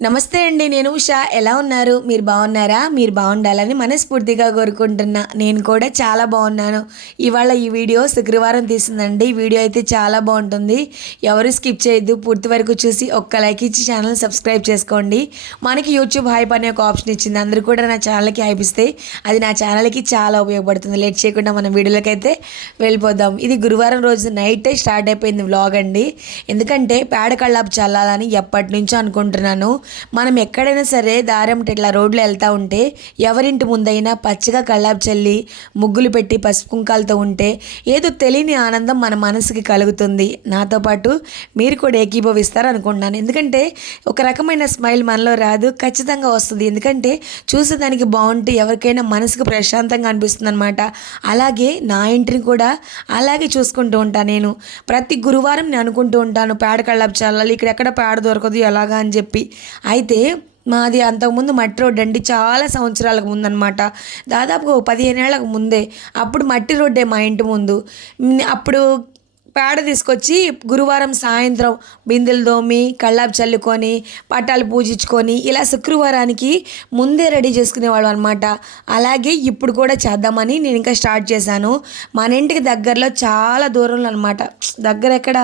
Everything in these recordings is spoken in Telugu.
నమస్తే అండి నేను ఉషా. ఎలా ఉన్నారు? మీరు బాగున్నారా? మీరు బాగుండాలని మనస్ఫూర్తిగా కోరుకుంటున్నా. నేను కూడా చాలా బాగున్నాను. ఇవాళ ఈ వీడియో శుక్రవారం తీసిందండి. ఈ వీడియో అయితే చాలా బాగుంటుంది. ఎవరు స్కిప్ చేయొద్దు. పూర్తి వరకు చూసి ఒక్క లైక్ ఇచ్చి ఛానల్ సబ్స్క్రైబ్ చేసుకోండి. మనకి యూట్యూబ్ హైప్ అనే ఒక ఆప్షన్ ఇచ్చింది. అందరూ కూడా నా ఛానల్కి హైప్ ఇస్తే అది నా ఛానల్కి చాలా ఉపయోగపడుతుంది. లేట్ చేయకుండా మన వీడియోలోకి అయితే వెళ్ళిపోదాం. ఇది గురువారం రోజు నైటే స్టార్ట్ అయిపోయింది వ్లాగ్ అండి. ఎందుకంటే పేడ కళ్ళాపు చల్లాలని ఎప్పటి నుంచో అనుకుంటున్నాను. మనం ఎక్కడైనా సరే దారంట ఇట్లా రోడ్లో వెళ్తూ ఉంటే ఎవరింటి ముందైనా పచ్చిగా కళ్ళాపు చల్లి ముగ్గులు పెట్టి పసుపు కుంకాలతో ఉంటే ఏదో తెలియని ఆనందం మన మనసుకి కలుగుతుంది. నాతో పాటు మీరు కూడా ఏకీభవిస్తారు అనుకుంటున్నాను ఎందుకంటే ఒక రకమైన స్మైల్ మనలో రాదు ఖచ్చితంగా వస్తుంది. ఎందుకంటే చూసేదానికి బాగుంటే ఎవరికైనా మనసుకు ప్రశాంతంగా అనిపిస్తుంది అనమాట అలాగే నా ఇంటిని కూడా అలాగే చూసుకుంటూ ఉంటాను నేను. ప్రతి గురువారం నేను అనుకుంటూ ఉంటాను పేడ కళ్ళాపు చల్లాలి ఇక్కడ ఎక్కడ పేడ దొరకదు ఎలాగా? అని చెప్పి. అయితే మాది అంతకుముందు మట్టి రోడ్డు అండి చాలా సంవత్సరాలకు ముందనమాట. దాదాపుగా పదిహేను ఏళ్ళకు ముందే. అప్పుడు మట్టి రోడ్డే మా ఇంటి ముందు. అప్పుడు పేడ తీసుకొచ్చి గురువారం సాయంత్రం బిందెలు దోమి కళ్ళాపు చల్లుకొని పట్టాలు పూజించుకొని ఇలా శుక్రవారానికి ముందే రెడీ చేసుకునేవాళ్ళం అనమాట అలాగే ఇప్పుడు కూడా చేద్దామని నేను ఇంకా స్టార్ట్ చేశాను. మన ఇంటికి దగ్గరలో చాలా దూరంలో అనమాట దగ్గర ఎక్కడ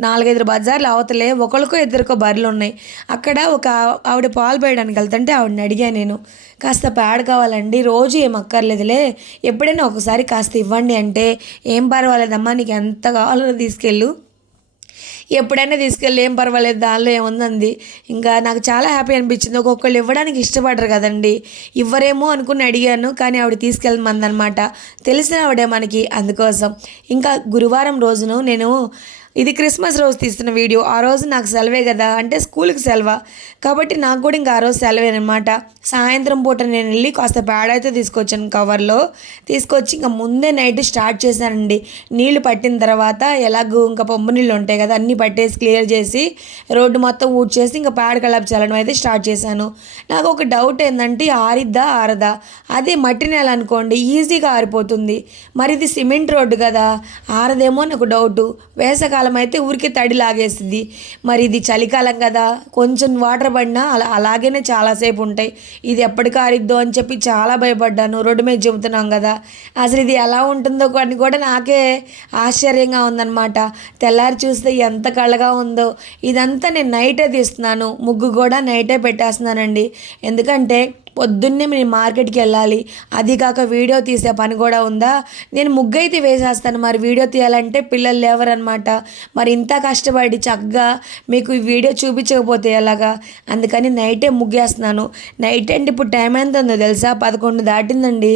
నాలుగైదు బజార్లు అవతలే ఒకరికో ఇద్దరికో బర్రెలు ఉన్నాయి. అక్కడ ఒక ఆవిడ పాలు పోయడానికి వెళ్తుంటే ఆవిడని అడిగా నేను. కాస్త పేడ కావాలండి రోజు ఏం అక్కర్లేదులే. ఎప్పుడైనా ఒకసారి కాస్త ఇవ్వండి అంటే ఏం పర్వాలేదమ్మా నీకు ఎంత కావాలో తీసుకెళ్ళు. ఎప్పుడైనా తీసుకెళ్ళి ఏం పర్వాలేదు దానిలో ఏముందంది. ఇంకా నాకు చాలా హ్యాపీ అనిపించింది. ఒక్కొక్కళ్ళు ఇవ్వడానికి ఇష్టపడరు కదండి. ఇవ్వరేమో అనుకుని అడిగాను కానీ ఆవిడ తీసుకెళ్ళమందనమాట. తెలిసిన ఆవిడే మనకి అందుకోసం. ఇంకా గురువారం రోజును నేను ఇది క్రిస్మస్ రోజు తీస్తున్న వీడియో. ఆ రోజు నాకు సెలవే కదా. అంటే స్కూల్కి సెలవా? కాబట్టి నాకు కూడా ఇంకా ఆ రోజు సెలవే అనమాట సాయంత్రం పూట నేను వెళ్ళి కాస్త పేడ అయితే తీసుకొచ్చాను కవర్లో. తీసుకొచ్చి ఇంకా ముందే నైట్ స్టార్ట్ చేశానండి. నీళ్ళు పట్టిన తర్వాత ఎలాగో ఇంకా పంపు నీళ్ళు ఉంటాయి కదా అన్నీ పట్టేసి క్లియర్ చేసి రోడ్డు మొత్తం ఊడ్చేసి ఇంకా పేడ కలప చల్లడం అయితే స్టార్ట్ చేశాను. నాకు ఒక డౌట్ ఏంటంటే ఆరిద్దా ఆరదా? అదే మట్టి నేల అనుకోండి ఈజీగా ఆరిపోతుంది. మరి ఇది సిమెంట్ రోడ్డు కదా. ఆరదేమో నాకు డౌటు. వేసవకాలం అయితే ఊరికే తడి లాగేస్తుంది. మరి ఇది చలికాలం కదా కొంచెం వాటర్ పడినా అలా అలాగనే చాలాసేపు ఉంటాయి. ఇది ఎప్పటికి ఆరిద్దో అని చెప్పి చాలా భయపడ్డాను. రోడ్డు మీద చెబుతున్నాం కదా అసలు ఇది ఎలా ఉంటుందో అని కూడా నాకే ఆశ్చర్యంగా ఉందన్నమాట. తెల్లారి చూస్తే ఎంత కళ్ళగా ఉందో. ఇదంతా నేను నైటే తీస్తున్నాను. ముగ్గు కూడా నైటే పెట్టేస్తున్నానండి. ఎందుకంటే పొద్దున్నే నేను మార్కెట్కి వెళ్ళాలి. అది కాక వీడియో తీసే పని కూడా ఉందా? నేను ముగ్గైతే వేసేస్తాను. మరి వీడియో తీయాలంటే పిల్లలు లేవరనమాట మరి ఇంత కష్టపడి చక్కగా మీకు ఈ వీడియో చూపించకపోతే ఎలాగా? అందుకని నైటే ముగ్గేస్తున్నాను. నైట్ అంటే ఇప్పుడు టైం ఎంత ఉందో తెలుసా? పదకొండు దాటిందండి.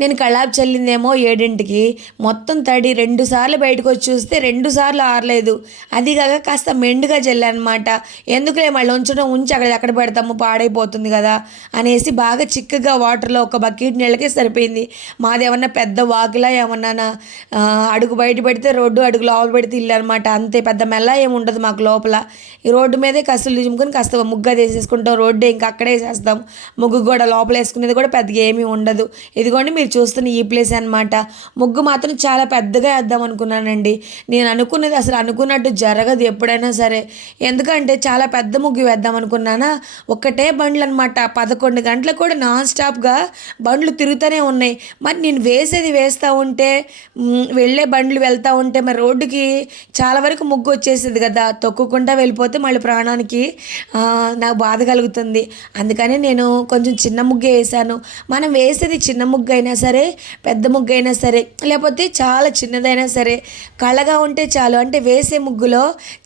నేను కళ్ళాపు చల్లిందేమో ఏడింటికి. మొత్తం తడి రెండు సార్లు బయటకు వచ్చి చూస్తే రెండు సార్లు ఆరలేదు. అది కాక కాస్త మెండుగా చల్లనమాట ఎందుకులే మళ్ళీ ఉంచడం ఉంచి అక్కడ ఎక్కడ పెడతాము పాడైపోతుంది కదా అనేసి బాగా చిక్కగా వాటర్లో ఒక బకెట్ నీళ్ళకే సరిపోయింది. మాది ఏమన్నా పెద్ద వాకిలా ఏమన్నా అడుగు బయట పెడితే రోడ్డు అడుగు లోపల పెడితే ఇల్లు అనమాట అంతే పెద్ద మెల్ల ఏమి ఉండదు మాకు లోపల. ఈ రోడ్డు మీదే కసులు చుమ్ముకొని కాస్త ముగ్గు తీసేసుకుంటాం రోడ్డు ఇంకా అక్కడే వేసేస్తాం. ముగ్గు కూడా లోపల వేసుకునేది కూడా పెద్దగా ఏమీ ఉండదు. ఇదిగోండి మీరు చూస్తున్న ఈ ప్లేస్ అన్నమాట. ముగ్గు మాత్రం చాలా పెద్దగా వేద్దాం అనుకున్నానండి. నేను అనుకున్నది అసలు అనుకున్నట్టు జరగదు ఎప్పుడైనా సరే. ఎందుకంటే చాలా పెద్ద ముగ్గు వేద్దాం అనుకున్నానా? ఒక్కటే బండ్లు అనమాట పదకొండు గంటలకు కూడా నాన్ స్టాప్గా బండ్లు తిరుగుతూనే ఉన్నాయి. మరి నేను వేసేది వేస్తూ ఉంటే వెళ్ళే బండ్లు వెళ్తూ ఉంటే మరి రోడ్డుకి చాలా వరకు ముగ్గు వచ్చేసేది కదా. తొక్కుకుండా వెళ్ళిపోతే మళ్ళీ ప్రాణానికి నాకు బాధ కలుగుతుంది. అందుకని నేను కొంచెం చిన్న ముగ్గు వేసాను మనం వేసేది చిన్న ముగ్గు అయినా సరే పెద్ద ముగ్గు అయినా సరే లేకపోతే చాలా చిన్నదైనా సరే కళగా ఉంటే చాలు. అంటే వేసే ముగ్గులో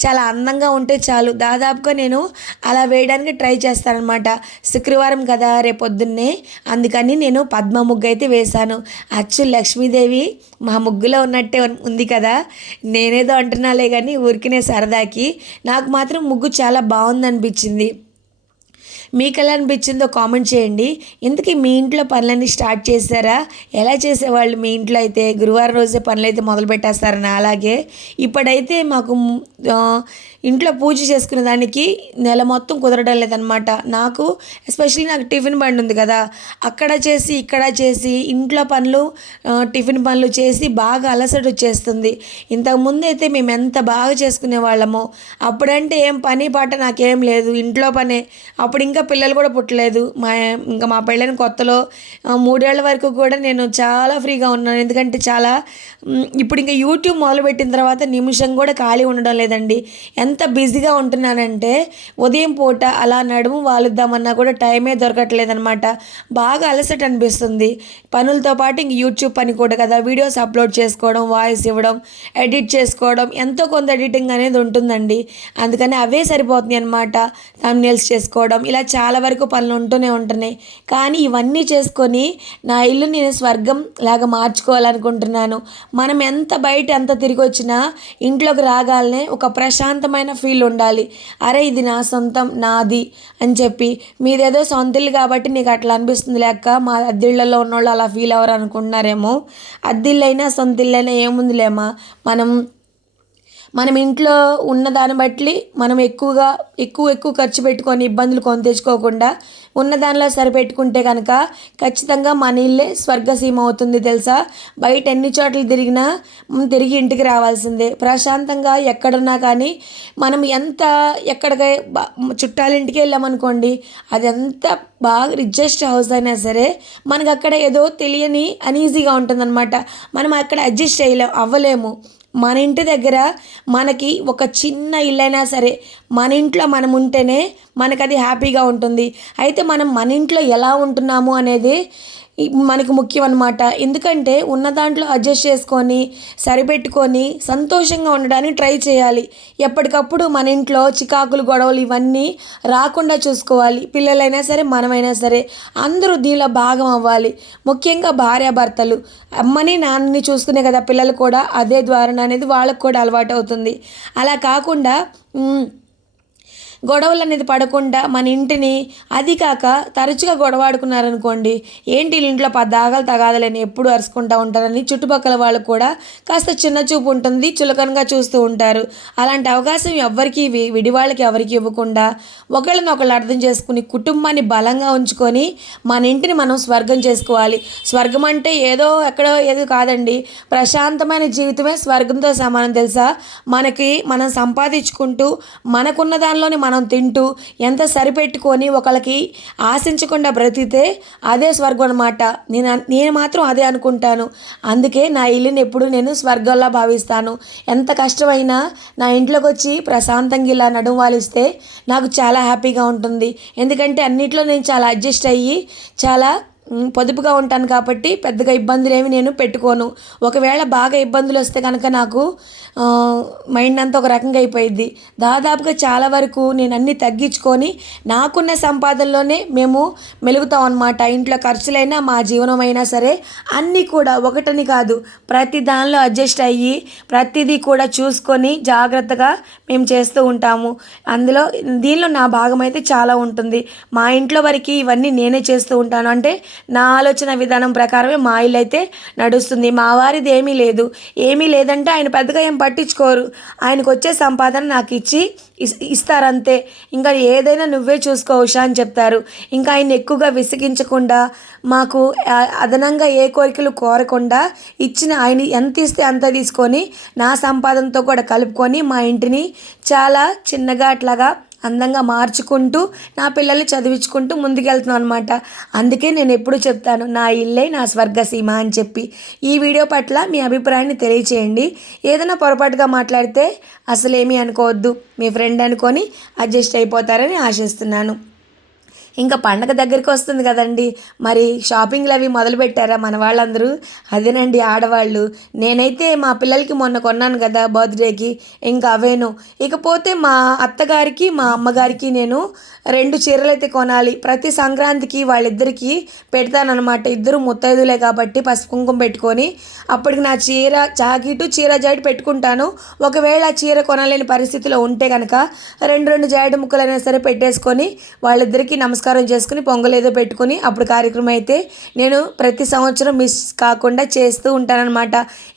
చాలా అందంగా ఉంటే చాలు. దాదాపుగా నేను అలా వేయడానికి ట్రై చేస్తానన్నమాట. శుక్రవారం కదా రేపొద్దున్నే. అందుకని నేను పద్మ ముగ్గు అయితే వేశాను. అచ్చు లక్ష్మీదేవి మా ముగ్గులో ఉన్నట్టే ఉంది కదా. నేనేదో అంటున్నాలే కానీ ఊరికినే సరదాకి. నాకు మాత్రం ముగ్గు చాలా బాగుందనిపించింది. మీకు ఎలా అనిపించిందో కామెంట్ చేయండి. ఇంతకీ మీ ఇంట్లో పనులన్నీ స్టార్ట్ చేశారా? ఎలా చేసేవాళ్ళు మీ ఇంట్లో అయితే? గురువారం రోజే పనులు అయితే మొదలు పెట్టేస్తారని అలాగే. ఇప్పుడైతే మాకు ఇంట్లో పూజ చేసుకునే దానికి నెల మొత్తం కుదరడం లేదనమాట నాకు ఎస్పెషల్లీ నాకు టిఫిన్ బండి ఉంది కదా. అక్కడ చేసి ఇక్కడ చేసి ఇంట్లో పనులు టిఫిన్ పనులు చేసి బాగా అలసట వచ్చేస్తుంది. ఇంతకుముందు అయితే మేము ఎంత బాగా చేసుకునే వాళ్ళమో అప్పుడంటే ఏం పని పాట నాకేం లేదు. ఇంట్లో పనే. అప్పుడు ఇంకా పిల్లలు కూడా పుట్టలేదు. మా ఇంకా మా పెళ్ళని కొత్తలో మూడేళ్ళ వరకు కూడా నేను చాలా ఫ్రీగా ఉన్నాను. ఎందుకంటే చాలా ఇప్పుడు ఇంకా యూట్యూబ్ మొదలుపెట్టిన తర్వాత నిమిషం కూడా ఖాళీ ఉండడం లేదండి. ఎంత బిజీగా ఉంటున్నానంటే ఉదయం పూట అలా నడుము వాలుద్దామన్నా కూడా టైమే దొరకట్లేదనమాట బాగా అలసట అనిపిస్తుంది. పనులతో పాటు ఇంక యూట్యూబ్ పని కూడా కదా. వీడియోస్ అప్లోడ్ చేసుకోవడం వాయిస్ ఇవ్వడం ఎడిట్ చేసుకోవడం ఎంతో కొంత ఎడిటింగ్ అనేది ఉంటుందండి. అందుకని అవే సరిపోతున్నాయి అనమాట thumbnails చేసుకోవడం ఇలా చాలా వరకు పనులు ఉంటూనే ఉంటున్నాయి. కానీ ఇవన్నీ చేసుకొని నా ఇల్లు నేను స్వర్గం లాగా మార్చుకోవాలనుకుంటున్నాను. మనం ఎంత బయట ఎంత తిరిగి వచ్చినా ఇంట్లోకి రాగాలనే ఒక ప్రశాంతమైన ఫీల్ ఉండాలి. అరే ఇది నా సొంతం నాది అని చెప్పి. మీదేదో సొంతిల్లు కాబట్టి నీకు అట్లా అనిపిస్తుంది లేక మా అద్దిళ్ళలో ఉన్నోళ్ళు అలా ఫీల్ అవ్వరు అనుకుంటున్నారేమో అద్దిళ్ళైనా సొంతిళ్ళైనా ఏముందిలేమా మనం మనం ఇంట్లో ఉన్న దాన్ని బట్టి మనం ఎక్కువగా ఎక్కువ ఎక్కువ ఖర్చు పెట్టుకొని ఇబ్బందులు కొని తెచ్చుకోకుండా ఉన్న దానిలో సరిపెట్టుకుంటే కనుక ఖచ్చితంగా మన ఇల్లే స్వర్గసీమ అవుతుంది తెలుసా? బయట ఎన్ని చోట్ల తిరిగినా మనం తిరిగి ఇంటికి రావాల్సిందే. ప్రశాంతంగా ఎక్కడున్నా కానీ మనం ఎంత ఎక్కడికి చుట్టాలింటికి వెళ్ళామనుకోండి అది ఎంత బాగా రిచెస్ట్ హౌస్ అయినా సరే మనకు అక్కడ ఏదో తెలియని అనీజీగా ఉంటుందన్నమాట. మనం అక్కడ అడ్జస్ట్ చేయలేము అవ్వలేము. మన ఇంటి దగ్గర మనకి ఒక చిన్న ఇల్లైనా సరే మన ఇంట్లో మనం ఉంటేనే మనకు అది హ్యాపీగా ఉంటుంది. అయితే మనం మన ఇంట్లో ఎలా ఉంటున్నాము అనేది మనకు ముఖ్యం అనమాట ఎందుకంటే ఉన్న దాంట్లో అడ్జస్ట్ చేసుకొని సరిపెట్టుకొని సంతోషంగా ఉండడానికి ట్రై చేయాలి. ఎప్పటికప్పుడు మన ఇంట్లో చికాకులు గొడవలు ఇవన్నీ రాకుండా చూసుకోవాలి. పిల్లలైనా సరే మనమైనా సరే అందరూ దీనిలో భాగం అవ్వాలి. ముఖ్యంగా భార్యాభర్తలు. అమ్మని నాన్నని చూసుకునే కదా పిల్లలు కూడా అదే ద్వారా అనేది వాళ్ళకు కూడా అలవాటు అవుతుంది. అలా కాకుండా గొడవలు అనేది పడకుండా మన ఇంటిని అది కాక తరచుగా గొడవాడుకున్నారనుకోండి ఏంటి ఇంట్లో పద్దాగలు తగాదలని ఎప్పుడు అరుచుకుంటూ ఉంటారని చుట్టుపక్కల వాళ్ళు కూడా కాస్త చిన్న చూపు ఉంటుంది చులకనగా చూస్తూ ఉంటారు. అలాంటి అవకాశం ఎవ్వరికి ఇవి విడివాళ్ళకి ఎవరికి ఇవ్వకుండా ఒకళ్ళనొకళ్ళు అర్థం చేసుకుని కుటుంబాన్ని బలంగా ఉంచుకొని మన ఇంటిని మనం స్వర్గం చేసుకోవాలి. స్వర్గం అంటే ఏదో ఎక్కడో ఏదో కాదండి ప్రశాంతమైన జీవితమే స్వర్గంతో సమానం తెలుసా? మనకి మనం సంపాదించుకుంటూ మనకున్న దానిలోనే మన మనం తింటూ ఎంత సరిపెట్టుకొని ఒకళ్ళకి ఆశించకుండా బ్రతికితే అదే స్వర్గం అనమాట నేను నేను మాత్రం అదే అనుకుంటాను. అందుకే నా ఇల్లుని ఎప్పుడు నేను స్వర్గంలా భావిస్తాను. ఎంత కష్టమైనా నా ఇంట్లోకి వచ్చి ప్రశాంతంగా ఇలా నడుము వాలిస్తే నాకు చాలా హ్యాపీగా ఉంటుంది. ఎందుకంటే అన్నిట్లో నేను చాలా అడ్జస్ట్ అయ్యి చాలా పొదుపుగా ఉంటాను కాబట్టి పెద్దగా ఇబ్బందులు ఏమి నేను పెట్టుకోను. ఒకవేళ బాగా ఇబ్బందులు వస్తే కనుక నాకు మైండ్ అంతా ఒక రకంగా అయిపోయింది దాదాపుగా చాలా వరకు నేను అన్నీ తగ్గించుకొని నాకున్న సంపాదనలోనే మేము మెలుగుతాం అనమాట ఇంట్లో ఖర్చులైనా మా జీవనమైనా సరే అన్నీ కూడా ఒకటని కాదు. ప్రతి దానిలో అడ్జస్ట్ అయ్యి ప్రతిదీ కూడా చూసుకొని జాగ్రత్తగా మేము చేస్తూ ఉంటాము. అందులో దీనిలో నా భాగం అయితే చాలా ఉంటుంది. మా ఇంట్లో వరకు ఇవన్నీ నేనే చేస్తూ ఉంటాను. అంటే నా ఆలోచన విధానం ప్రకారమే మా ఇల్లు అయితే నడుస్తుంది. మా వారిది ఏమీ లేదు. ఏమీ లేదంటే ఆయన పెద్దగా ఏం పట్టించుకోరు. ఆయనకు వచ్చే సంపాదన నాకు ఇచ్చి ఇస్- ఇస్తారంతే. ఇంకా ఏదైనా నువ్వే చూసుకో ఉషా అని చెప్తారు. ఇంకా ఆయన ఎక్కువగా విసిగించకుండా మాకు అదనంగా ఏ కోరికలు కోరకుండా ఇచ్చిన ఆయన ఎంత ఇస్తే అంత తీసుకొని నా సంపాదనతో కూడా కలుపుకొని మా ఇంటిని చాలా చిన్నగా అట్లాగా అందంగా మార్చుకుంటూ నా పిల్లల్ని చదివించుకుంటూ ముందుకెళ్తున్నాను అనమాట అందుకే నేను ఎప్పుడు చెప్తాను నా ఇల్లే నా స్వర్గసీమ అని చెప్పి. ఈ వీడియో పట్ల మీ అభిప్రాయాన్ని తెలియచేయండి. ఏదైనా పొరపాటుగా మాట్లాడితే అసలేమీ అనుకోవద్దు. మీ ఫ్రెండ్ అనుకొని అడ్జస్ట్ అయిపోతారని ఆశిస్తున్నాను. ఇంకా పండగ దగ్గరికి వస్తుంది కదండి. మరి షాపింగ్లు అవి మొదలు పెట్టారా మన వాళ్ళందరూ? అదేనండి ఆడవాళ్ళు. నేనైతే మా పిల్లలకి మొన్న కొన్నాను కదా బర్త్డేకి. ఇంకా అవేను. ఇకపోతే మా అత్తగారికి మా అమ్మగారికి నేను రెండు చీరలు అయితే కొనాలి. ప్రతి సంక్రాంతికి వాళ్ళిద్దరికి పెడతానమాట ఇద్దరు ముత్తైదులే కాబట్టి పసుపు కుంకుమ పెట్టుకొని అప్పటికి నా చీర జాకెట్ చీర జాకెట్ పెట్టుకుంటాను. ఒకవేళ ఆ చీర కొనలేని పరిస్థితిలో ఉంటే కనుక రెండు రెండు జాకెట్ ముక్కలైనా సరే పెట్టేసుకొని వాళ్ళిద్దరికీ నమస్కారం నమస్కారం చేసుకుని పొంగల్ ఏదో పెట్టుకుని అప్పుడు కార్యక్రమం అయితే నేను ప్రతి సంవత్సరం మిస్ కాకుండా చేస్తూ ఉంటానన్నమాట.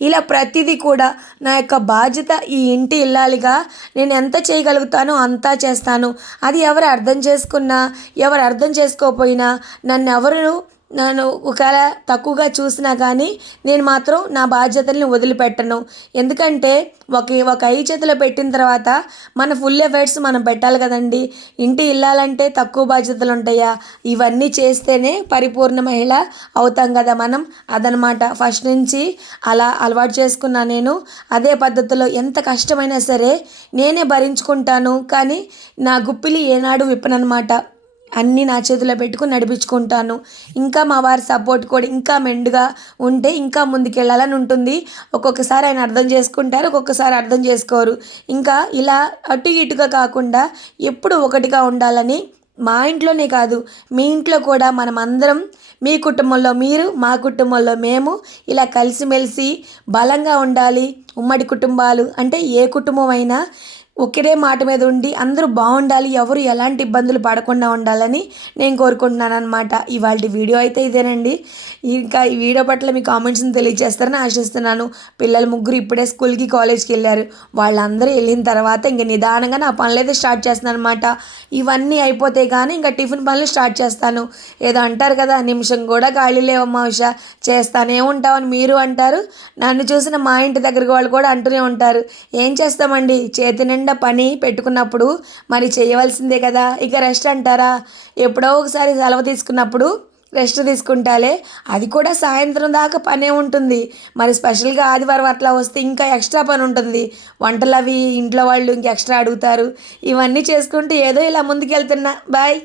ఇలా ప్రతిదీ కూడా నా యొక్క బాధ్యత ఈ ఇంటి ఇల్లాలిగా నేను ఎంత చేయగలుగుతానో అంతా చేస్తాను. అది ఎవరు అర్థం చేసుకున్నా ఎవరు అర్థం చేసుకోకపోయినా నన్ను ఎవరు నన్ను ఒకవేళ తక్కువగా చూసినా కానీ నేను మాత్రం నా బాధ్యతల్ని వదిలిపెట్టను. ఎందుకంటే ఒక ఒక ఐ చేతిలో పెట్టిన తర్వాత మన ఫుల్ ఎఫర్ట్స్ మనం పెట్టాలి కదండి. ఇంటి ఇల్లాలంటే తక్కువ బాధ్యతలు ఉంటాయా ఇవన్నీ చేస్తేనే పరిపూర్ణ మహిళ అవుతాం కదా మనం. అదనమాట. ఫస్ట్ నుంచి అలా అలవాటు చేసుకున్నా నేను. అదే పద్ధతిలో ఎంత కష్టమైనా సరే నేనే భరించుకుంటాను. కానీ నా గుప్పిలి ఏనాడు విప్పనమాట అన్నీ నా చేతిలో పెట్టుకుని నడిపించుకుంటాను. ఇంకా మా వారి సపోర్ట్ కూడా ఇంకా మెండుగా ఉంటే ఇంకా ముందుకెళ్ళాలని ఉంటుంది. ఒక్కొక్కసారి ఆయన అర్థం చేసుకుంటారు ఒక్కొక్కసారి అర్థం చేసుకోరు. ఇంకా ఇలా అటు ఇటుగా కాకుండా ఎప్పుడు ఒకటిగా ఉండాలని మా ఇంట్లోనే కాదు మీ ఇంట్లో కూడా మనం అందరం మీ కుటుంబంలో మీరు మా కుటుంబంలో మేము ఇలా కలిసిమెలిసి బలంగా ఉండాలి. ఉమ్మడి కుటుంబాలు అంటే ఏ కుటుంబం అయినా ఒకే మాట మీద ఉండి అందరూ బాగుండాలి ఎవరు ఎలాంటి ఇబ్బందులు పడకుండా ఉండాలని నేను కోరుకుంటున్నాను అనమాట ఇవాళ వీడియో అయితే ఇదేనండి. ఇంకా ఈ వీడియో పట్ల మీ కామెంట్స్ని తెలియజేస్తారని ఆశిస్తున్నాను. పిల్లలు ముగ్గురు ఇప్పుడే స్కూల్కి కాలేజ్కి వెళ్ళారు. వాళ్ళందరూ వెళ్ళిన తర్వాత ఇంక నిదానంగా నా పనులు అయితే స్టార్ట్ చేస్తున్నాను అనమాట ఇవన్నీ అయిపోతే కానీ ఇంకా టిఫిన్ పనులు స్టార్ట్ చేస్తాను. ఏదో అంటారు కదా నిమిషం కూడా ఖాళీ లేవమ్మా ఉష చేస్తానే ఉంటామని మీరు అంటారు. నన్ను చూసిన మా ఇంటి దగ్గరికి వాళ్ళు కూడా అంటూనే ఉంటారు. ఏం చేస్తామండి? చేతి నిండా పని పెట్టుకున్నప్పుడు మరి చేయవలసిందే కదా. ఇక రెస్ట్ అంటారా? ఎప్పుడో ఒకసారి సెలవు తీసుకున్నప్పుడు రెస్ట్ తీసుకుంటాలే. అది కూడా సాయంత్రం దాకా పనే ఉంటుంది. మరి స్పెషల్గా ఆదివారం అట్లా వస్తే ఇంకా ఎక్స్ట్రా పని ఉంటుంది. వంటలు అవి ఇంట్లో వాళ్ళు ఇంక ఎక్స్ట్రా అడుగుతారు. ఇవన్నీ చేసుకుంటూ ఏదో ఇలా ముందుకెళ్తున్నా. బాయ్.